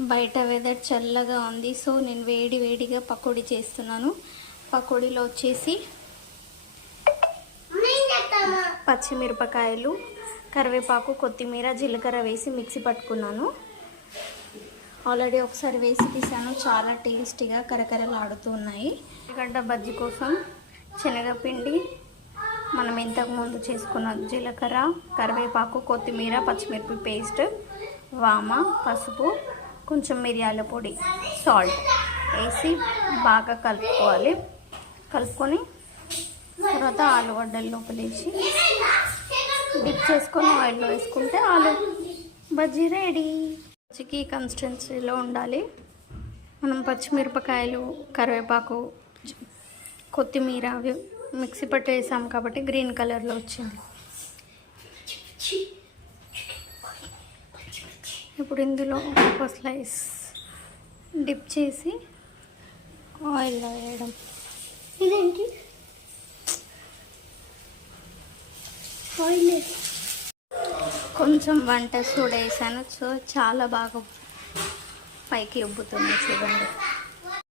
బయట వెదర్ చల్లగా ఉంది. సో నేను వేడిగా పకోడీ చేస్తున్నాను. పకోడీలో వచ్చేసి పచ్చిమిరపకాయలు, కరివేపాకు, కొత్తిమీర, జీలకర్ర వేసి మిక్సీ పట్టుకున్నాను. ఆల్రెడీ ఒకసారి వేసి తీసాను. చాలా టేస్టీగా కరకరలాడుతూ ఉన్నాయి. గడ్డ బజ్జీ కోసం శనగపిండి, మనం ఇంతకుముందు చేసుకున్న జీలకర్ర, కరివేపాకు, కొత్తిమీర, పచ్చిమిరపి పేస్ట్, వామ, పసుపు, కొంచెం మిరియాల పొడి, సాల్ట్ వేసి బాగా కలుపుకోవాలి. కలుపుకొని తర్వాత ఆలుగడ్డలు లోపలేసి డిప్ చేసుకొని ఆయిల్లో వేసుకుంటే ఆలు బజ్జీ రెడీ. బజ్జీకి కన్సిస్టెన్సీలో ఉండాలి. మనం పచ్చిమిరపకాయలు, కరివేపాకు, కొత్తిమీర అవి మిక్సీ పట్టి వేసాం కాబట్టి గ్రీన్ కలర్లో వచ్చింది. ఇప్పుడు ఇందులో ఒక స్లైస్ డిప్ చేసి ఆయిల్లో వేయడం. ఇదేంటి ఆయిల్ కొంచెం వంట సోడా వేసాను. సో చాలా బాగా పైకి ఉబ్బుతుంది చూడండి.